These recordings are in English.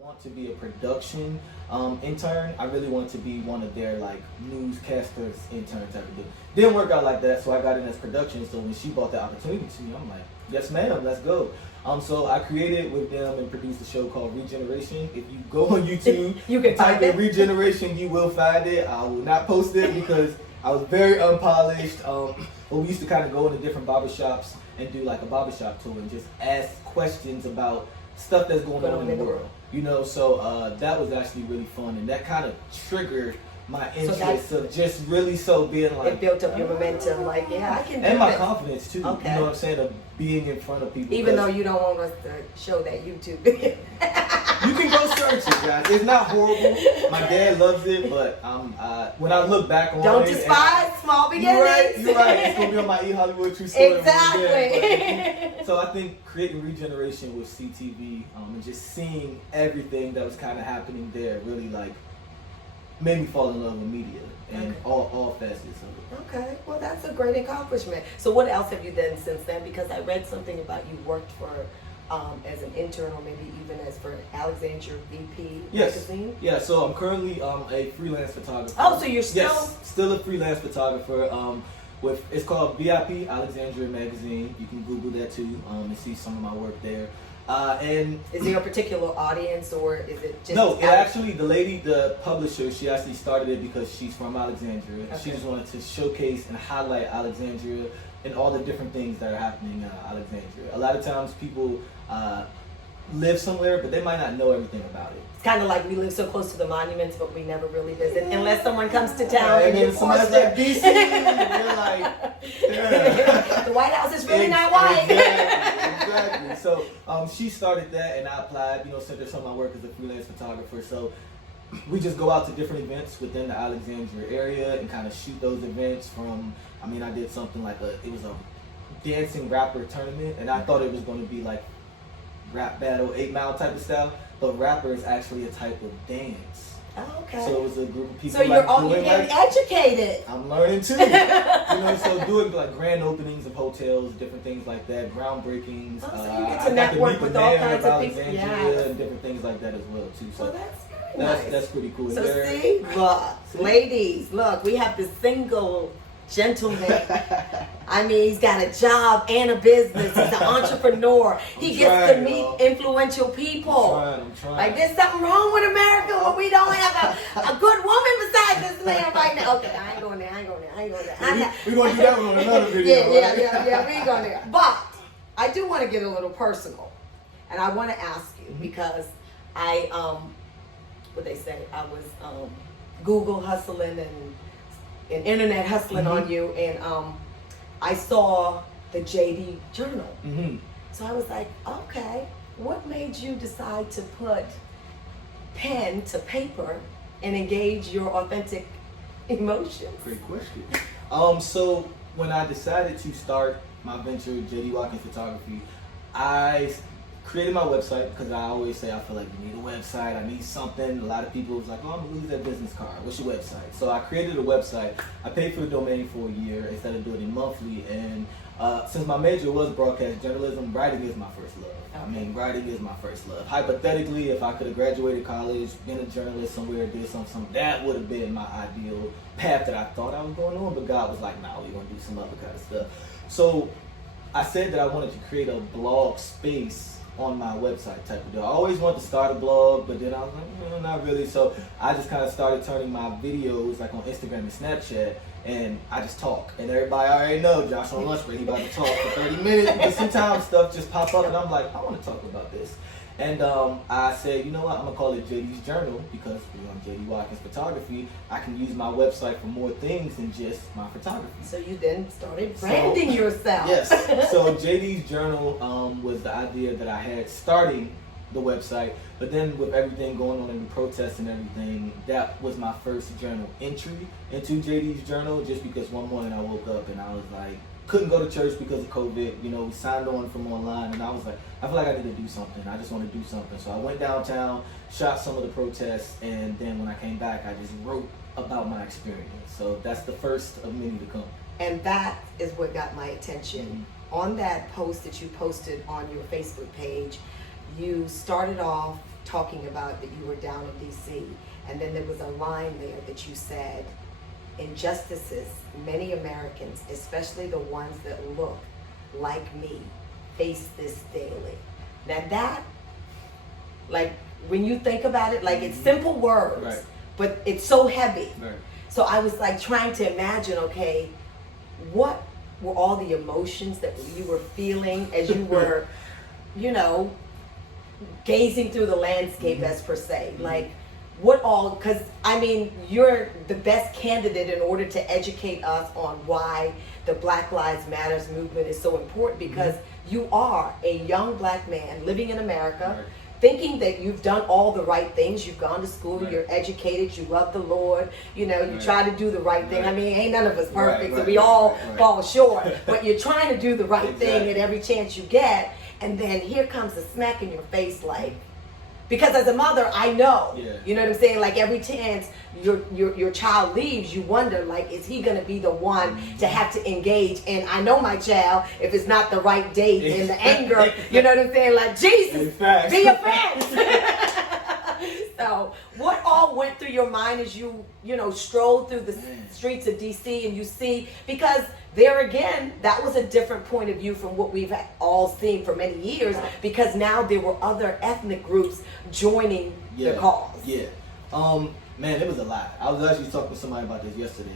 Want to be a production intern. I really wanted to be one of their like newscasters intern type of deal. Didn't work out like that, so I got in as production. So when she brought the opportunity to me, I'm like, yes ma'am, let's go. So I created with them and produced a show called Regeneration. If you go on YouTube, you can type in Regeneration, you will find it. I will not post it because I was very unpolished. But we used to kind of go into different barbershops and do like a barbershop tour and just ask questions about stuff that's going on in the world. You know, so that was actually really fun, and that kind of triggered my interest of just really being like... It built up your momentum, like, yeah, I can do it. And my confidence, too. Okay. You know what I'm saying? Of being in front of people. Even though you don't want us to show that YouTube video. You can go search it, guys. It's not horrible. My dad loves it, but when I look back on don't it... Don't despise small beginnings. You're right. It's going to be on my Hollywood True Story. Exactly. So I think creating Regeneration with CTV and just seeing everything that was kind of happening there really like made me fall in love with media and all facets of it. Okay, well that's a great accomplishment. So what else have you done since then? Because I read something about you worked for as an intern or maybe even as for Alexandria VP magazine. Yeah, so I'm currently a freelance photographer. Oh, so you're still a freelance photographer. It's called VIP Alexandria Magazine. You can Google that too and see some of my work there. And is there a particular audience or is it just... No, the publisher, she actually started it because she's from Alexandria. Okay. She just wanted to showcase and highlight Alexandria and all the different things that are happening in Alexandria. A lot of times people live somewhere, but they might not know everything about it. It's kind of like we live so close to the monuments, but we never really visit unless someone comes to town and then somebody's like, DC, and you're like, the White House is really not white. Exactly. So she started that, and I applied. Sent her some of my work as a freelance photographer. So we just go out to different events within the Alexandria area and kind of shoot those events. I did something like it was a dancing rapper tournament, and I thought it was going to be like rap battle, 8 Mile type of style, but rapper is actually a type of dance. Oh, okay. So it was a group of people. So you're getting educated. I'm learning too. So doing like grand openings of hotels, different things like that, groundbreakings. So you get to network with all kinds of people, and different things like that as well too. So that's pretty cool. So ladies, look, we have this single gentleman. He's got a job and a business. He's an entrepreneur. He gets to meet influential people. I'm trying. Like, there's something wrong with America when we don't have a good woman beside this man right now. Okay, I ain't going there. We're going to do that one on another video. Yeah, we ain't going there. But I do want to get a little personal. And I want to ask you because I was Google hustling and internet hustling on you, and I saw the JD Journal. Mm-hmm. So I was like, okay, what made you decide to put pen to paper and engage your authentic emotions? Great question. So when I decided to start my venture, JD Watkins Photography, I created my website because I always say I feel like you need a website, I need something. A lot of people was like, oh, I'm gonna lose that business card. What's your website? So I created a website. I paid for the domain for a year instead of doing it monthly. And since my major was broadcast journalism, writing is my first love. Writing is my first love. Hypothetically, if I could have graduated college, been a journalist somewhere, did something, that would have been my ideal path that I thought I was going on. But God was like, nah, we're gonna do some other kind of stuff. So I said that I wanted to create a blog space on my website type of deal. I always wanted to start a blog, but then I was like, not really. So I just kind of started turning my videos like on Instagram and Snapchat, and I just talk. And everybody already know Josh on lunch break, he about to talk for 30 minutes. But sometimes stuff just pop up, and I'm like, I want to talk about this. And I said, you know what, I'm going to call it JD's Journal because JD Watkins Photography, I can use my website for more things than just my photography. So you then started branding yourself. Yes. So JD's Journal was the idea that I had starting the website, but then with everything going on in the protests and everything, that was my first journal entry into JD's Journal, just because one morning I woke up and I was like, couldn't go to church because of COVID, we signed on from online, and I was like, I feel like I need to do something. I just want to do something. So I went downtown, shot some of the protests, and then when I came back, I just wrote about my experience. So that's the first of many to come. And that is what got my attention. On that post that you posted on your Facebook page, you started off talking about that you were down in D.C., and then there was a line there that you said, injustices, many Americans, especially the ones that look like me, face this daily. Now that, like, when you think about it, like, it's simple words, Right. but it's so heavy. Right. So I was like trying to imagine, okay, what were all the emotions that you were feeling as you were, you know, gazing through the landscape, as per se? Like, what all, because I mean, you're the best candidate in order to educate us on why the Black Lives Matters movement is so important, because you are a young black man living in America, Right. thinking that you've done all the right things. You've gone to school, Right. you're educated, you love the Lord, you know, you Right. try to do the right thing. Right. I mean, ain't none of us perfect, so Right, we all right. fall short, but you're trying to do the right thing Exactly. at every chance you get, and then here comes a smack in your face, like, because as a mother, I know, Yeah. you know what I'm saying? Like, every chance your child leaves, you wonder, like, is he going to be the one to have to engage? And I know my child, if it's not the right date and the anger, you know what I'm saying? Like, Jesus, be a friend. So, what all went through your mind as you know, strolled through the streets of DC, and you see, because there again, that was a different point of view from what we've all seen for many years, because now there were other ethnic groups joining the cause. Yeah. Man, it was a lot. I was actually talking to somebody about this yesterday.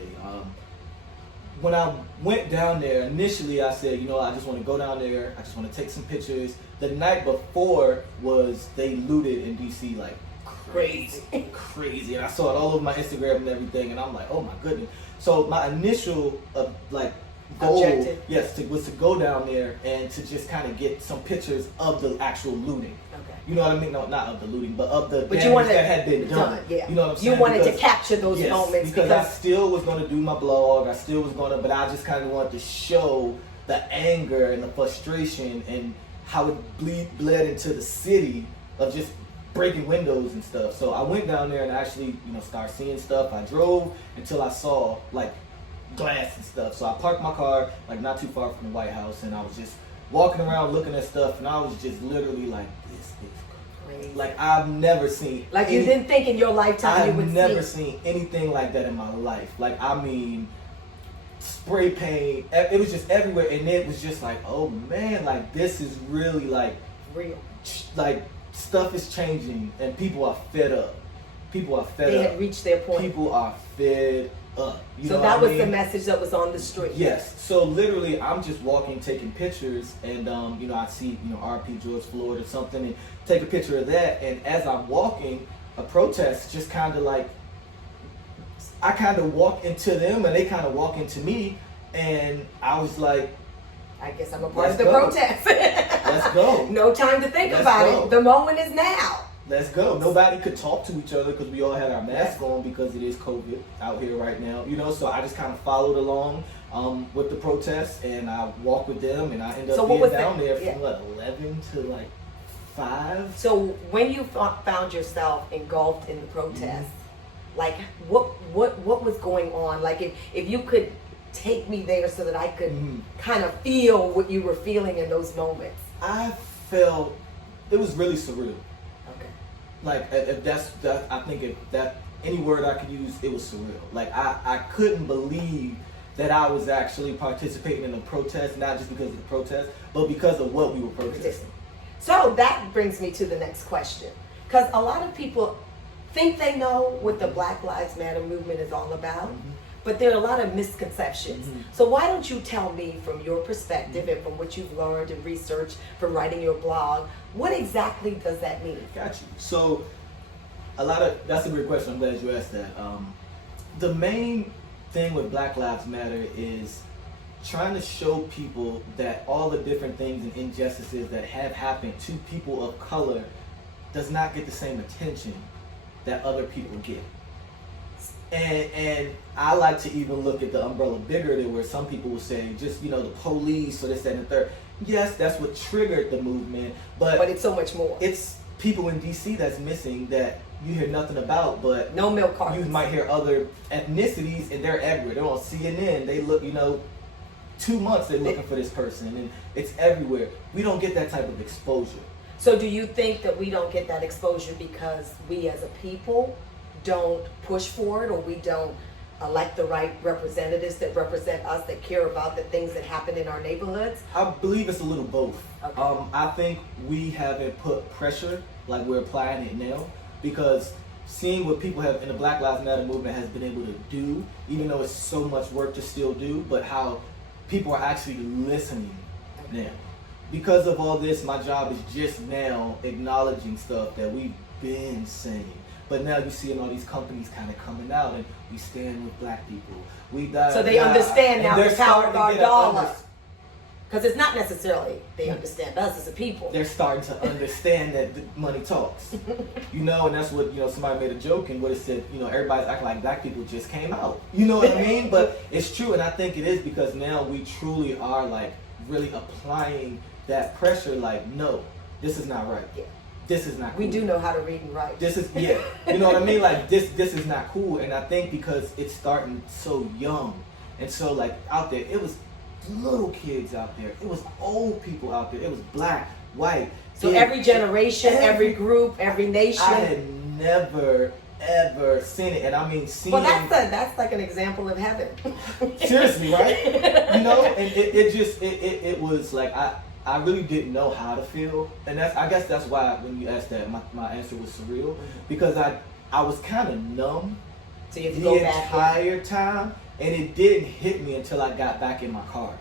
When I went down there, initially I said, you know, I just want to go down there. I just want to take some pictures. The night before was they looted in DC like crazy. And I saw it all over my Instagram and everything. And I'm like, oh my goodness. So my initial goal, objective, was to go down there and to just kind of get some pictures of the actual looting. Okay. You know what I mean? No, not of the looting, but of the But you damage wanted that had been done. Yeah. You know what I'm saying? You wanted Because- to capture those yes, moments because I still was going to do my blog. I still was going to, but I just kind of wanted to show the anger and the frustration and how it bled into the city of just breaking windows and stuff. So I went down there and actually, you know, started seeing stuff. I drove until I saw like glass and stuff. So I parked my car like not too far from the White House, and I was just walking around looking at stuff, and I was just literally like, this is Crazy. like I've never seen. Like, you didn't think in your lifetime you I've would never see. seen anything like that in my life. Like, I mean, spray paint. It was just everywhere, and it was just like, oh man, like this is really like Real. like stuff is changing, and people are fed up. People are fed They up. had reached their point. People are fed up. You So know that what was I the mean? message that was on the street. Yes. So literally, I'm just walking, taking pictures, and you know, I see, you know, RP George Floyd or something, and take a picture of that. And as I'm walking, a protest just kind of like, I kind of walk into them, and they kind of walk into me, and I was like, I guess I'm a part of Let's the go. protest. let's go. No time to think Let's about go. it. The moment is now. Let's go. Nobody could talk to each other because we all had our masks on because it is COVID out here right now. You know, so I just kind of followed along with the protests, and I walked with them, and I ended So up what being was down that? there Yeah. from what, 11 to like 5. So when you found yourself engulfed in the protest, like what was going on? Like if you could take me there so that I could kind of feel what you were feeling in those moments. I felt it was really surreal. Okay. Like if that's I think if that any word I could use, it was surreal. Like I couldn't believe that I was actually participating in a protest, not just because of the protest, but because of what we were protesting. So that brings me to the next question, because a lot of people think they know what the Black Lives Matter movement is all about, but there are a lot of misconceptions. So why don't you tell me from your perspective and from what you've learned and researched from writing your blog, what exactly does that mean? Got you. So that's a great question. I'm glad you asked that. The main thing with Black Lives Matter is trying to show people that all the different things and injustices that have happened to people of color does not get the same attention that other people get. And I like to even look at the umbrella bigger than where some people will say, just, you know, the police or this, that, and the third. Yes, that's what triggered the movement, but it's so much more. it's people in DC that's missing that you hear nothing about, but No milk cartons. you might hear other ethnicities and they're everywhere. They're on CNN. They look, you know, 2 months they're looking for this person, and it's everywhere. We don't get that type of exposure. So do you think that we don't get that exposure because we as a people don't push for it, or we don't elect the right representatives that represent us, that care about the things that happen in our neighborhoods? I believe it's a little both. Okay. I think we haven't put pressure like we're applying it now, because seeing what people have in the Black Lives Matter movement has been able to do, even though it's so much work to still do, but how people are actually listening now. Because of all this, my job is just now acknowledging stuff that we've been saying. But now you're seeing all these companies kind of coming out, and we stand with black people. So they understand now the power of our dollar. Because it's not necessarily they understand us as a people. They're starting to understand that the money talks. You know, and that's what, you know, somebody made a joke and what it said, you know, everybody's acting like black people just came out. You know what I mean? But it's true, and I think it is because now we truly are like really applying that pressure, like, no, this is not right. Yeah. This is not cool. We do know how to read and write. This is, yeah. You know what I mean? Like, this is not cool. And I think because it's starting so young, and so like out there, it was little kids out there, it was old people out there, it was black, white. So every generation, every group, every nation. I had never ever seen it, and I mean seeing. Well, that's like an example of heaven. Seriously, right? You know, and it was like I really didn't know how to feel, and I guess that's why when you asked that, my answer was surreal, because I was kind of numb so you have to the go back entire time, and it didn't hit me until I got back in my car,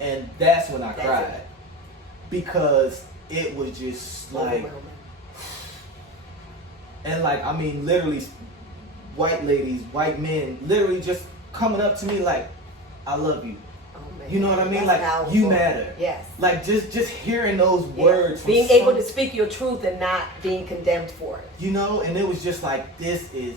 and that's when I cried, because it was just like, and like, I mean, literally, white ladies, white men, literally just coming up to me like, I love you. You know what I mean? That's like, powerful. you matter. Yes. Like, just hearing those words. From being able to speak your truth and not being condemned for it. You know, and it was just like, this is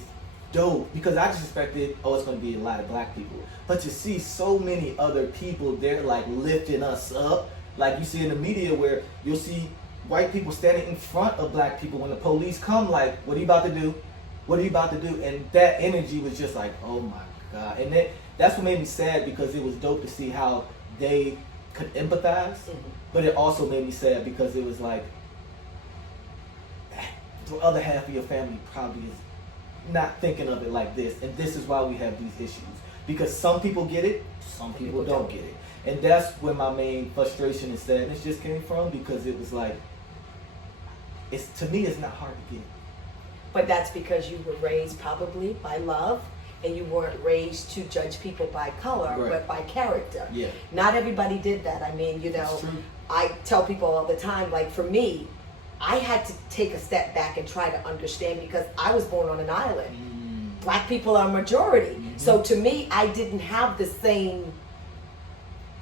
dope. Because I just expected, oh, it's going to be a lot of black people. But to see so many other people, they're like lifting us up. Like you see in the media where you'll see white people standing in front of black people when the police come, like, what are you about to do? What are you about to do? And that energy was just like, oh my God. And that's what made me sad, because it was dope to see how they could empathize, but it also made me sad because it was like the other half of your family probably is not thinking of it like this, and this is why we have these issues, because some people get it, some people don't get it, and that's where my main frustration and sadness just came from, because it was like, to me it's not hard to get. But that's because you were raised probably by love, and you weren't raised to judge people by color, right, but by character. Yeah. Not everybody did that. I mean, you know, I tell people all the time, like for me, I had to take a step back and try to understand, because I was born on an island. Black people are majority. So to me, I didn't have the same,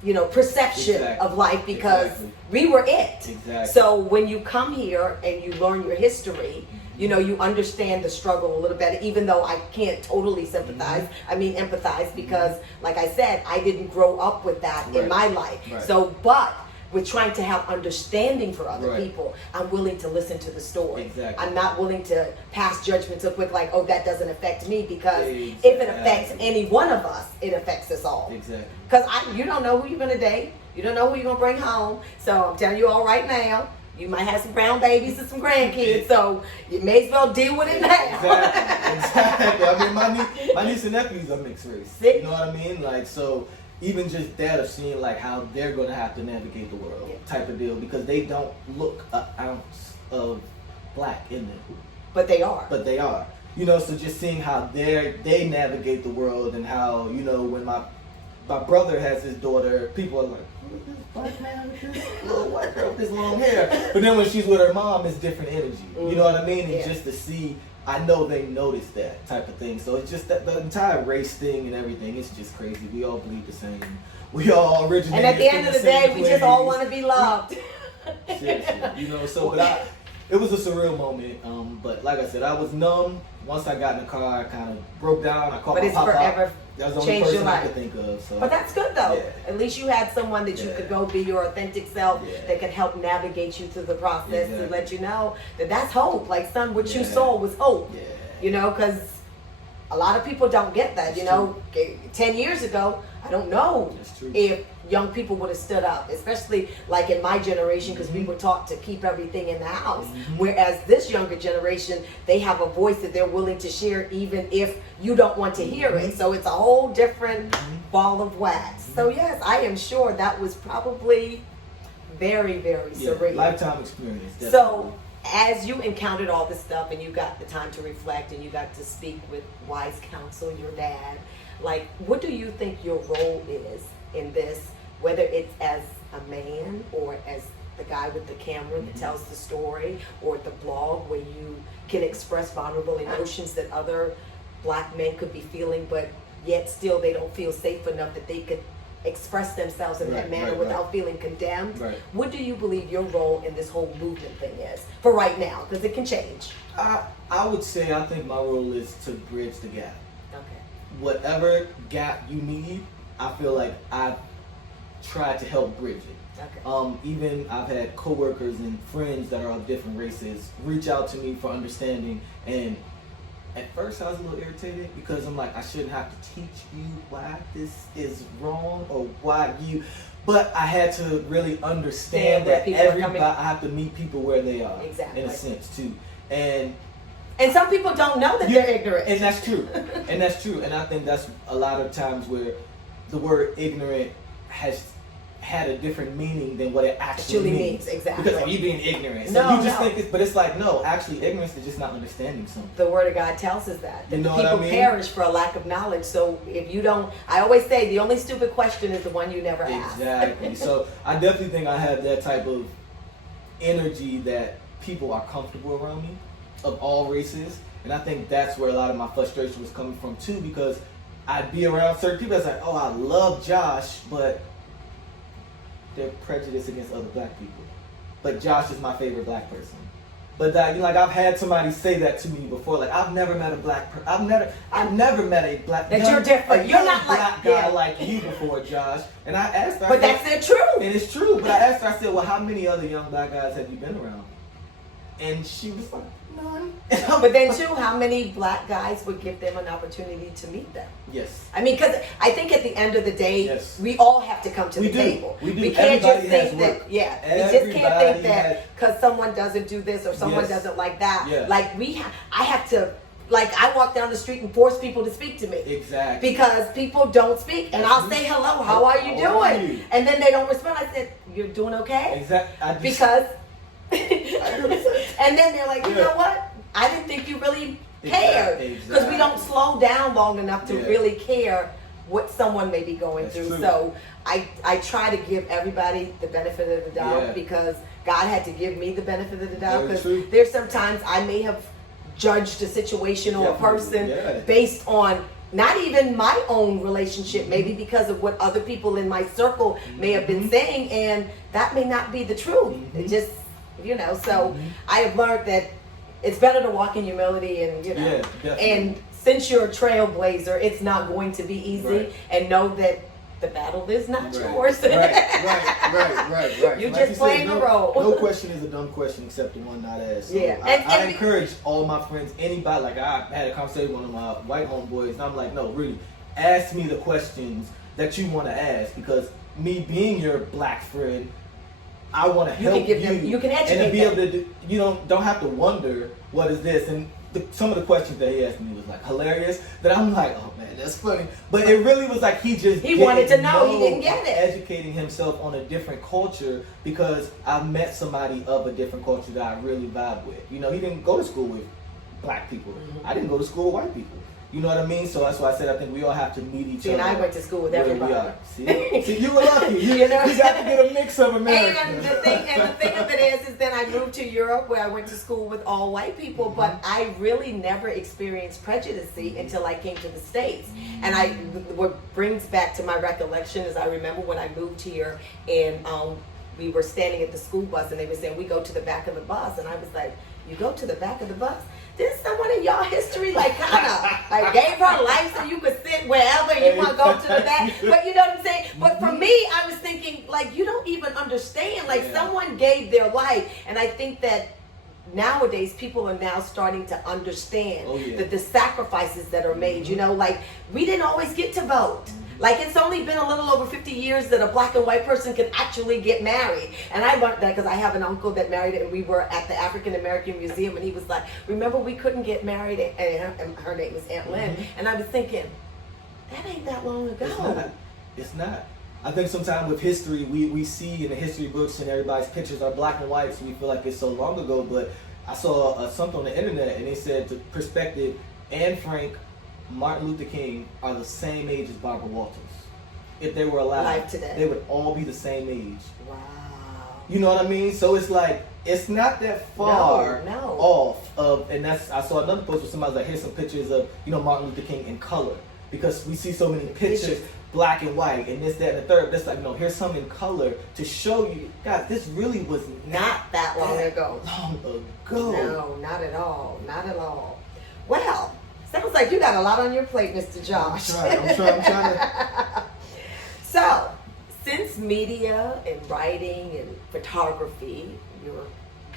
you know, perception of life, because we were it. So when you come here and you learn your history, you know, you understand the struggle a little better, even though I can't totally sympathize. I mean, empathize, because like I said, I didn't grow up with that in my life. So, but with trying to have understanding for other people, I'm willing to listen to the story. I'm not willing to pass judgment so quick, like, oh, that doesn't affect me, because if it affects any one of us, it affects us all. Because you don't know who you're going to date. You don't know who you're going to bring home. So I'm telling you all right now, you might have some brown babies and some grandkids, so you may as well deal with it now. Exactly. I mean, my niece and nephews are mixed race. You know what I mean? Like, so even just that of seeing like how they're going to have to navigate the world type of deal, because they don't look an ounce of black in them. But they are. You know, so just seeing how they navigate the world, and how, you know, when my brother has his daughter, people are like, who is this black man with this little white girl with this long hair? But then when she's with her mom, it's different energy. You know what I mean? And just to see, I know they notice that type of thing. So it's just that the entire race thing and everything, it's just crazy. We all bleed the same. We all originate. And at the end of the day, we just all want to be loved. Seriously, you know, so, but it was a surreal moment. But like I said, I was numb. Once I got in the car, I kind of broke down. I caught my pop out. That was the only person I could think of. So. But that's good though. At least you had someone that you could go be your authentic self, that could help navigate you through the process and let you know that that's hope. Like, son, what you saw was hope. You know, because a lot of people don't get that. You know, 10 years ago, I don't know if young people would have stood up, especially like in my generation, because we Mm-hmm. were taught to keep everything in the house. Mm-hmm. Whereas this younger generation, they have a voice that they're willing to share even if you don't want to hear it. So it's a whole different ball of wax. So yes, I am sure that was probably very, very Yeah, surreal. lifetime experience. Definitely. So as you encountered all this stuff and you got the time to reflect and you got to speak with wise counsel, your dad, like, what do you think your role is in this, whether it's as a man or as the guy with the camera that tells the story, or the blog where you can express vulnerable emotions that other black men could be feeling, but yet still they don't feel safe enough that they could express themselves in that Right, manner right, without right. feeling condemned? Right. What do you believe your role in this whole movement thing is for right now? Because it can change. I would say I think my role is to bridge the gap. Okay. Whatever gap you need, I feel like I've tried to help bridge it. Okay. Even I've had coworkers and friends that are of different races reach out to me for understanding, and at first I was a little irritated because I'm like, I shouldn't have to teach you why this is wrong or why you, but I had to really understand where that people are everybody, coming- I have to meet people where they are, Exactly. in a sense too, and some people don't know that they're ignorant. and that's true, and that's true, and I think that's a lot of times where the word ignorant has had a different meaning than what it actually means. Exactly. Because are you being ignorant? So No, you just no. think it's, but it's like, no, actually ignorance is just not understanding something. The word of God tells us that You know what people I mean? perish for a lack of knowledge. So if you don't, I always say the only stupid question is the one you never ask. Exactly. So I definitely think I have that type of energy that people are comfortable around me, of all races. And I think that's where a lot of my frustration was coming from too, because I'd be around certain people that's like, oh, I love Josh, but they're prejudiced against other black people. But Josh is my favorite black person. But that, like, I've had somebody say that to me before. Like, I've never met a black person. I've never met a black. That you're different. a You're young not like- black guy yeah. like you before, Josh. And I asked her. But that's their truth. And it's true. But I asked her. I said, well, how many other young black guys have you been around? And she was like, none. But then too, how many black guys would give them an opportunity to meet them? Yes. I mean, because I think at the end of the day, Yes. we all have to come to We the do. table. We do. We can't just Everybody has think work. that, we just can't Everybody think that has- because someone doesn't do this or someone Yes. doesn't like that. Yeah. Like I have to, like I walk down the street and force people to speak to me. Exactly. Because people don't speak, and I'll say hello, how are you How are doing? you? And then they don't respond. I said, you're doing okay? Exactly. Because, I and then they're like, you Yeah. know what? I didn't think you really cared. Because we don't slow down long enough to Yeah. really care what someone may be going That's through. true. So I try to give everybody the benefit of the doubt Yeah. because God had to give me the benefit of the doubt. Very Because true. there's sometimes I may have judged a situation or a Definitely, person yeah. based on not even my own relationship, maybe because of what other people in my circle may have been saying, and that may not be the truth. It just, so I have learned that it's better to walk in humility and, Yeah, definitely. and since you're a trailblazer, it's not going to be easy, Right. and know that the battle is not Right. yours. Right. You Like just said, playing a role. No question is a dumb question except the one not asked. So Yeah. I And encourage all my friends, anybody, like I had a conversation with one of my white homeboys, and I'm like, no, really, ask me the questions that you want to ask, because me being your black friend, I want to You can help give them- you can educate and to be them. able to, don't have to wonder what is this. And some of the questions that he asked me was like hilarious. That I'm like, oh man, that's funny. But it really was like he wanted to know. He didn't get it. Educating himself on a different culture, because I met somebody of a different culture that I really vibe with. He didn't go to school with black people. I didn't go to school with white people. You know what I mean? So that's why I said I think we all have to meet each See, other. and I went to school with where everybody. we are. See, you were lucky. You got to get a mix of Americans. And the thing of it is then I moved to Europe where I went to school with all white people, but I really never experienced prejudice until I came to the States. And what brings back to my recollection is I remember when I moved here and we were standing at the school bus and they were saying, we go to the back of the bus. And I was like, you go to the back of the bus? Didn't someone in y'all history like gave her life so you could sit wherever you want to go to the back? But you know what I'm saying? But for me, I was thinking, like, you don't even understand. Like, someone gave their life. And I think that nowadays people are now starting to understand the sacrifices that are made. Like, we didn't always get to vote. Like, it's only been a little over 50 years that a black and white person can actually get married. And I learned that because I have an uncle that married, and we were at the African American Museum, and he was like, remember we couldn't get married, and her name is Aunt Lynn. And I was thinking, that ain't that long ago. It's not. I think sometimes with history, we see in the history books and everybody's pictures are black and white, so we feel like it's so long ago. But I saw something on the internet, and they said, to perspective, Anne Frank, Martin Luther King are the same age as Barbara Walters. If they were alive today, they would all be the same age. Wow. You know what I mean? So it's like, it's not that far off of, and that's, I saw another post where somebody was like, here's some pictures of, Martin Luther King in color. Because we see so many pictures, black and white, and this, that, and the third. That's like, here's some in color to show you, guys, this really was not that long ago. Long ago. No, not at all. Not at all. Well, sounds like you got a lot on your plate, Mr. Josh. I'm trying to. So, since media and writing and photography, your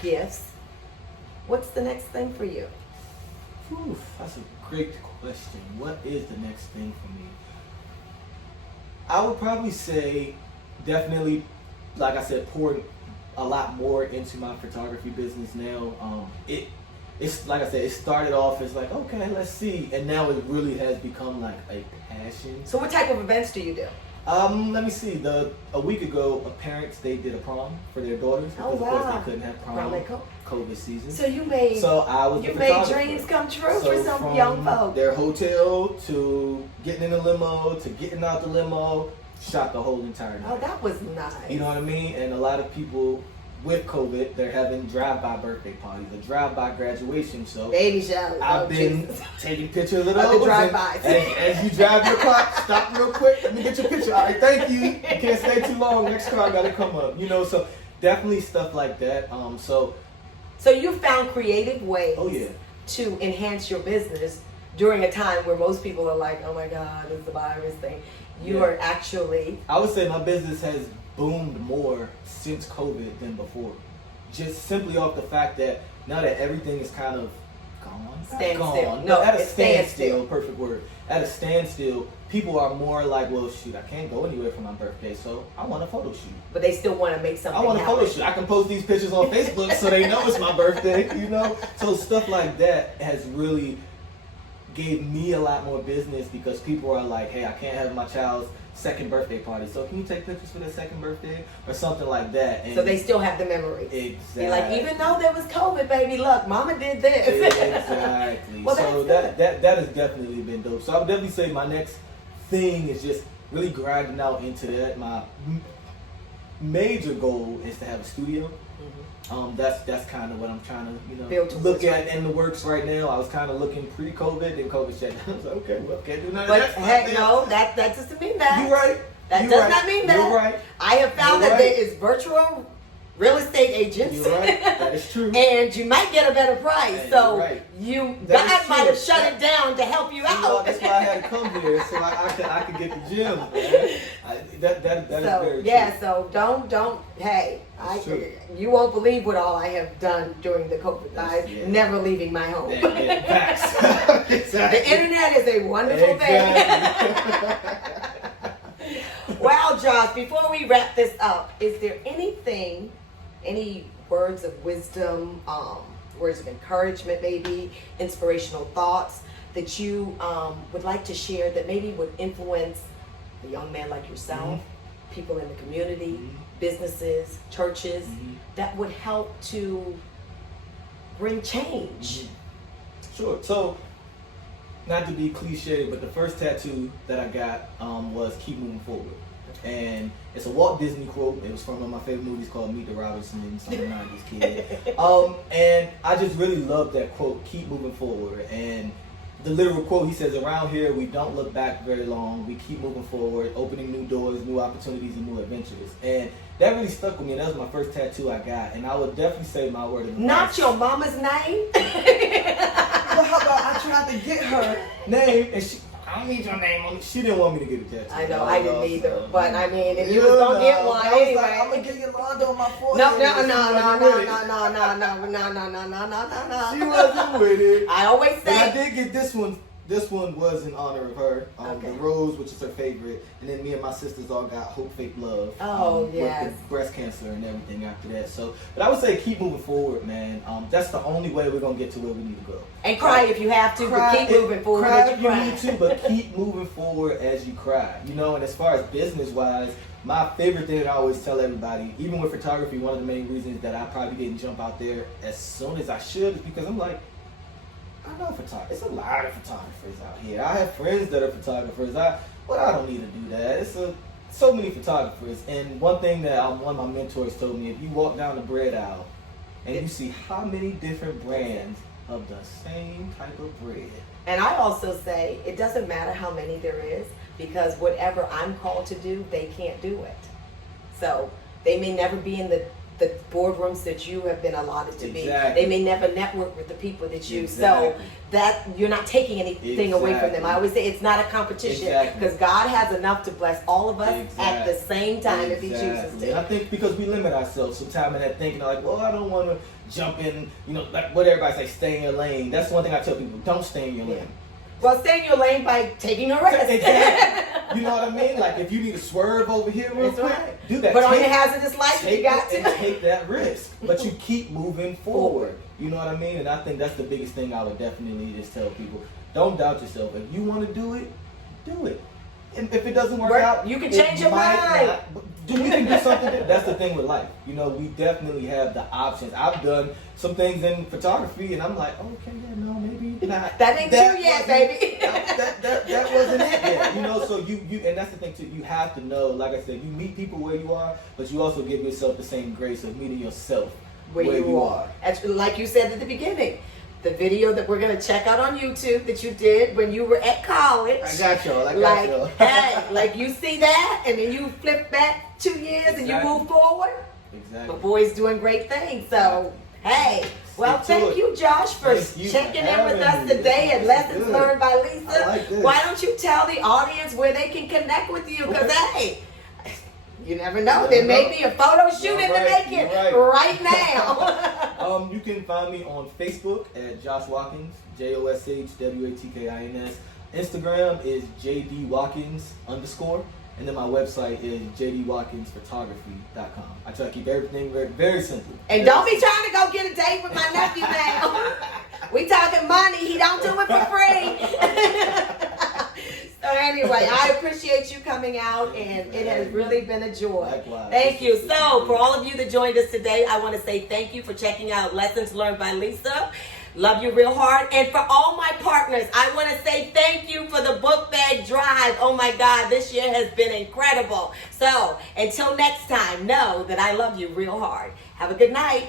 gifts, what's the next thing for you? That's a great question. What is the next thing for me? I would probably say definitely, like I said, pouring a lot more into my photography business now. It's like I said, it started off as like, okay, let's see, and now it really has become like a passion. So what type of events do you do? Let me see. A week ago, parents, they did a prom for their daughters because of course they couldn't have prom COVID season. So you made dreams come true for some young folks. Their hotel to getting in the limo to getting out the limo, shot the whole entire night. Oh, that was nice. You know what I mean? And a lot of people with COVID, they're having drive-by birthday parties, a drive-by graduation. So baby showers. I've been taking pictures of those. The drive-bys. As you drive your car, stop real quick. Let me get your picture. All right, thank you. You can't stay too long. Next car got to come up. So definitely stuff like that. So you found creative ways. Oh yeah. To enhance your business during a time where most people are like, oh my God, it's the virus thing. You are actually. I would say my business has boomed more since COVID than before. Just simply off the fact that now that everything is kind of standstill. No, at a standstill. Perfect word. At a standstill, people are more like, well, shoot, I can't go anywhere for my birthday, so I want a photo shoot. But they still want to make something. I want a photo shoot. I can post these pictures on Facebook so they know it's my birthday. So stuff like that has really gave me a lot more business because people are like, hey, I can't have my child's second birthday party, so can you take pictures for their second birthday or something like that? And so they still have the memories. Exactly. Like, even though there was COVID, baby, look, mama did this. Exactly. Well, so that has definitely been dope. So I would definitely say my next thing is just really grinding out into that. My major goal is to have a studio. That's kind of what I'm trying to look at in the works right now. I was kind of looking pre-COVID, then COVID shut down. I was like, okay, well, can't do nothing. But heck no, that doesn't mean that. You're right. That does not mean that. You're right. I have found that there is virtual real estate agents. You're right. That is true. And you might get a better price. Hey, so right. God might have shut it down to help you out. That's why I had to come here so I could get the gym. That is very true. So don't. Hey, you won't believe what all I have done during the COVID. Never leaving my home. Facts. Exactly. The internet is a wonderful thing. Well, Josh, before we wrap this up, is there anything, any words of wisdom, words of encouragement, maybe inspirational thoughts that you would like to share that maybe would influence a young man like yourself, people in the community, businesses, churches, that would help to bring change? Sure. So, not to be cliche, but the first tattoo that I got was "Keep Moving Forward," and it's a Walt Disney quote. It was from one of my favorite movies called Meet the Robinsons. I'm a '90s kid, and I just really love that quote. Keep moving forward, and the literal quote, he says, "Around here, we don't look back very long. We keep moving forward, opening new doors, new opportunities, and new adventures." And that really stuck with me. And that was my first tattoo I got, and I would definitely say my word of advice. Not your mama's name. Well, how about I tried to get her name, and I don't need your name on it. She didn't want me to get a tattoo. I know, I didn't either. But I mean, if you was gonna get one anyway, like, I'm gonna get Yolanda on my forehead. No. She wasn't with it. I always say, but I did get this one this one was in honor of her. Okay. The rose, which is her favorite, and then me and my sisters all got Hope, Faith, Love. Oh, yes. With the breast cancer and everything after that. So, but I would say keep moving forward, man. That's the only way we're gonna get to where we need to go. And cry if you have to, but keep moving forward. Cry as if you you cry. need to, but keep moving forward as you cry. You know, and as far as business wise, my favorite thing that I always tell everybody, even with photography, one of the main reasons that I probably didn't jump out there as soon as I should is because I'm like, I know photographers. It's a lot of photographers out here. I have friends that are photographers. I don't need to do that. So many photographers. And one thing that one of my mentors told me, if you walk down the bread aisle and you see how many different brands of the same type of bread. And I also say it doesn't matter how many there is, because whatever I'm called to do, they can't do it. So they may never be in the boardrooms that you have been allotted to be. They may never network with the people that you. So that you're not taking anything away from them. I always say it's not a competition, because God has enough to bless all of us at the same time if He chooses to. And I think because we limit ourselves sometimes in that thinking, like, well, I don't want to jump in, like what everybody say, stay in your lane. That's one thing I tell people: don't stay in your lane. Well, stay in your lane by taking a rest. You know what I mean? Like if you need to swerve over here real quick, do that. But on your hazardous life, you got to take that risk. But you keep moving forward. You know what I mean? And I think that's the biggest thing I would definitely just tell people. Don't doubt yourself. If you want to do it, do it. And if it doesn't work out, you can change your mind. We can do something. That's the thing with life. You know, we definitely have the options. I've done some things in photography, and I'm like, okay, yeah, no, maybe not. That ain't you yet, baby. That wasn't it yet. You know, so you, and that's the thing too. You have to know, like I said, you meet people where you are, but you also give yourself the same grace of meeting yourself where you are. Like you said at the beginning. The video that we're going to check out on YouTube that you did when you were at college. I got y'all. Hey, like you see that, and then you flip back 2 years and you move forward. Exactly. The boy's doing great things. So, hey, well, thank you, Josh, for checking in with us today at Lessons Learned by Lisa. Like this. Why don't you tell the audience where they can connect with you? Because, hey, you never know. There may be a photo shoot in the making right now. You can find me on Facebook at Josh Watkins, JoshWatkins. Instagram is JDWatkins_. And then my website is jdwatkinsphotography.com. I try to keep everything very, very simple. And don't be trying to go get a date with my nephew now. We talking money. He don't do it for free. So anyway, I appreciate you coming out, and it has really been a joy. Likewise. Thank you. So for all of you that joined us today, I want to say thank you for checking out Lessons Learned by Lisa. Love you real hard. And for all my partners, I want to say thank you for the book bag drive. Oh my God, this year has been incredible. So until next time, know that I love you real hard. Have a good night.